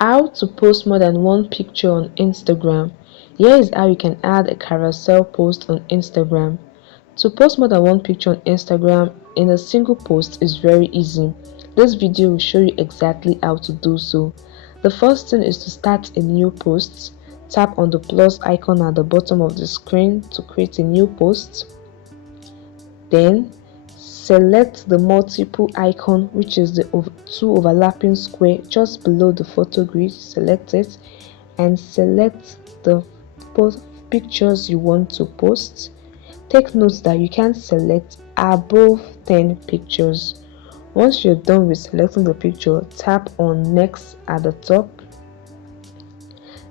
How to post more than one picture on Instagram. Here is how you can add a carousel post on Instagram. To post more than one picture on Instagram in a single post is very easy. This video will show you exactly how to do so. The first thing is to start a new post. Tap on the plus icon at the bottom of the screen to create a new post. Then select the multiple icon, which is the two overlapping square just below the photo grid. Select it and select the pictures you want to post. Take note that you can select above 10 pictures. Once you're done with selecting the picture, tap on next at the top.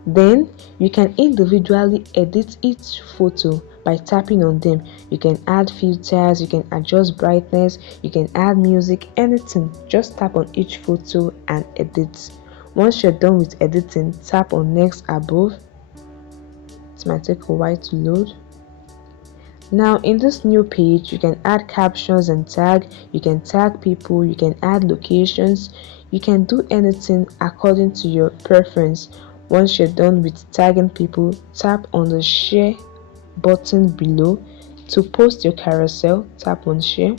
Then you can individually edit each photo by tapping on them. You can add filters, you can adjust brightness, you can add music, anything. Just tap on each photo and edit. Once you're done with editing, tap on next above. It might take a while to load. Now in this new page, you can add captions and tag. You can tag people, you can add locations, you can do anything according to your preference. Once you're done with tagging people, tap on the share button below. To post your carousel, tap on share.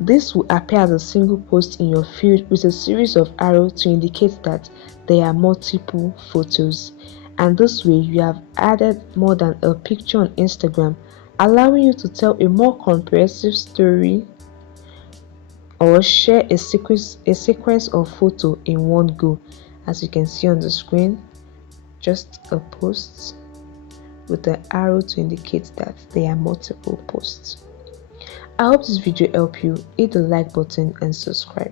This will appear as a single post in your feed with a series of arrows to indicate that there are multiple photos. And this way you have added more than a picture on Instagram, allowing you to tell a more comprehensive story or share a sequence of photos in one go. As you can see on the screen, just a post with the arrow to indicate that there are multiple posts. I hope this video helped you. Hit the like button and subscribe.